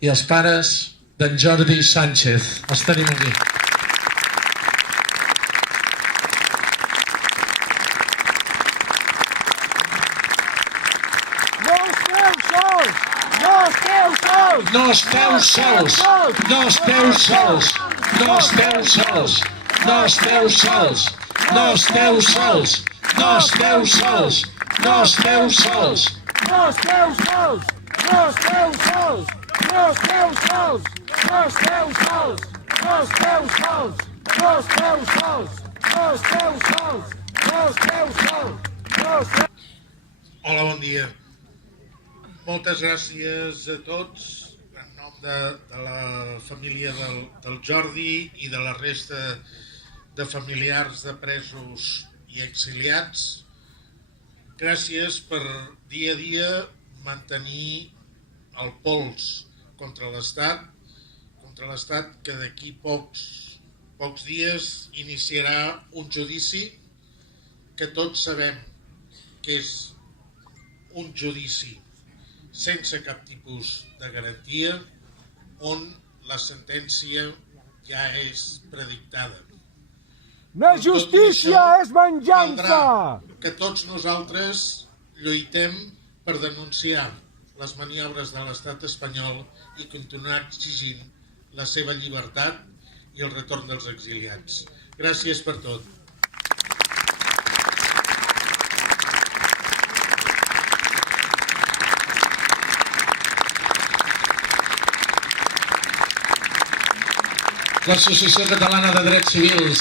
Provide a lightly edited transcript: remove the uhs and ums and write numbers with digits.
i els pares d'en Jordi Sánchez. Els tenim aquí. No esteu sols! No esteu sols! No esteu sols! No esteu sols! No esteu sols! No esteu sols! No esteu sols! No esteu sols! No esteu sols! No esteu sols! No esteu sols! No esteu sols! No esteu sols! No esteu sols! No esteu sols! No esteu... Hola, bon dia. Moltes gràcies a tots en nom de la família del Jordi i de la resta de familiars de presos i exiliats. Gràcies per dia a dia mantenir el pols contra l'Estat que d'aquí pocs dies iniciarà un judici que tots sabem que és un judici sense cap tipus de garantia, on la sentència ja és predictada. La justícia és venjança! Caldrà que tots nosaltres lluitem per denunciar les maniobres de l'estat espanyol i continuar exigint la seva llibertat i el retorn dels exiliats. Gràcies per tot. L'Associació Catalana de Drets Civils